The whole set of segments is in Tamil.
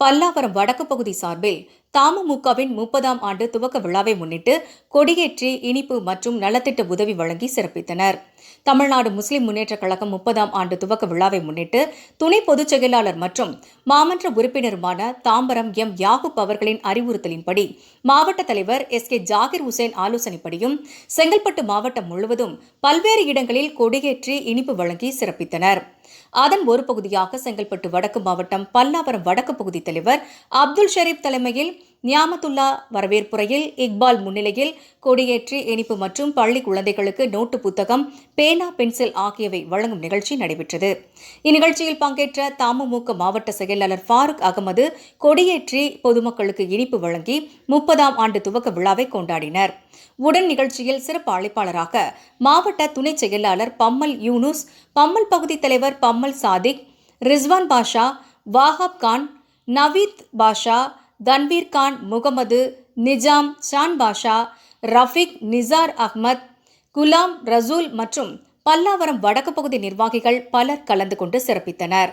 பல்லாவரம் வடக்கு பகுதி சார்பில் தாமமுகவின் முப்பதாம் ஆண்டு துவக்க விழாவை முன்னிட்டு கொடியேற்றி இனிப்பு மற்றும் நலத்திட்ட உதவி வழங்கி சிறப்பித்தனர். தமிழ்நாடு முஸ்லிம் முன்னேற்றக் கழகம் முப்பதாம் ஆண்டு துவக்க விழாவை முன்னிட்டு துணை பொதுச் செயலாளர் மற்றும் மாமன்ற உறுப்பினருமான தாம்பரம் எம். யாகூப் அவர்களின் அறிவுறுத்தலின்படி மாவட்ட தலைவர் எஸ். கே. ஜாகிர் ஹுசேன் ஆலோசனைப்படியும் செங்கல்பட்டு மாவட்டம் முழுவதும் பல்வேறு இடங்களில் கொடியேற்றி இனிப்பு வழங்கி சிறப்பித்தனர். அதன் ஒரு பகுதியாக செங்கல்பட்டு வடக்கு மாவட்டம் பல்லாவரம் வடக்கு பகுதி தலைவர் அப்துல் ஷரீப் தலைமையில் நியாமத்துல்லா வரவேற்புரையில் இக்பால் முன்னிலையில் கொடியேற்றி இனிப்பு மற்றும் பள்ளி குழந்தைகளுக்கு நோட்டு புத்தகம் பேனா பென்சில் ஆகியவை வழங்கும் நிகழ்ச்சி நடைபெற்றது. இந்நிகழ்ச்சியில் பங்கேற்ற தமுமுக மாவட்ட செயலாளர் ஃபாரூக் அகமது கொடியேற்றி பொதுமக்களுக்கு இனிப்பு வழங்கி முப்பதாம் ஆண்டு துவக்க விழாவை கொண்டாடினர். உடன் நிகழ்ச்சியில் சிறப்பு அழைப்பாளராக மாவட்ட துணை செயலாளர் பம்மல் யூனுஸ் பம்மல் பகுதி தலைவர் பம்மல் சாதிக் ரிஸ்வான் பாஷா வாஹாப் கான் நவீத் பாஷா தன்வீர் கான் முகமது நிஜாம் ஷான் பாஷா ரஃபீக் நிசார் அஹ்மத் குலாம் ரசூல் மற்றும் பல்லாவரம் வடக்கு பகுதி நிர்வாகிகள் பலர் கலந்து கொண்டு சிறப்பித்தனர்.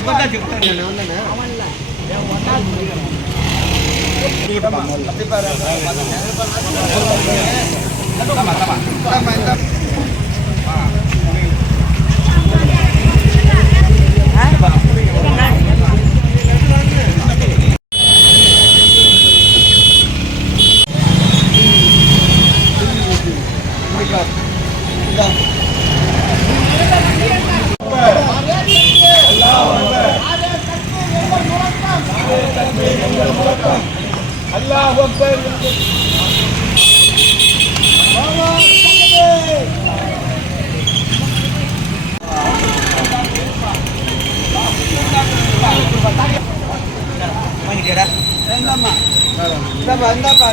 கொடுத்தாச்சு கொடுத்தாச்சு அவன் இல்லை Tama, tama. Tama, tama. சாதிக்கண்ணா இந்தாப்பா இந்தாப்பா